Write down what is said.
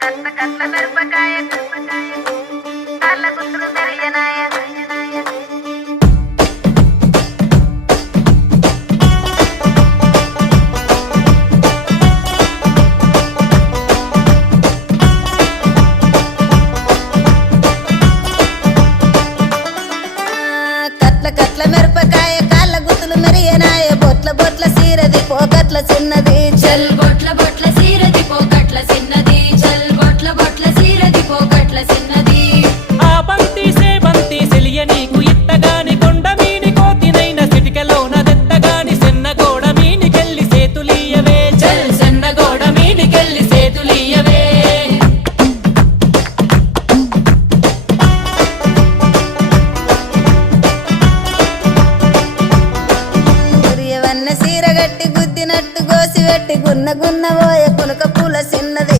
కట్ల కట్ల మిరపకాయ కాళ్ళ గుర్తులు తెలియనాయ కట్ల మిరపకాయ కాళ్ళ గుర్తులు మెరియనాయ బొట్ల బొట్ల సీరది పోకట్ల చిన్నది చల్ బొట్ల బొట్ల సీరది పోకట్ల చిన్నది చల్ బొట్ల బొట్ల సీరది పోకట్ల చిన్నది ఆ బంతి సేబంతి సెలియ నీకు ఇత్తగాని కొండ మీని కోతినైన సిటికలోన దెత్తగాని సెన్నగోడ మీనికెళ్ళి సేతులీయవే చల్ సన్నగోడ మీదికెళ్ళి సేతులీయవే గురియవన్న సీరగట్టి గుద్దినట్టు గోసి పెట్టి గున్న గున్న పోయ కునుక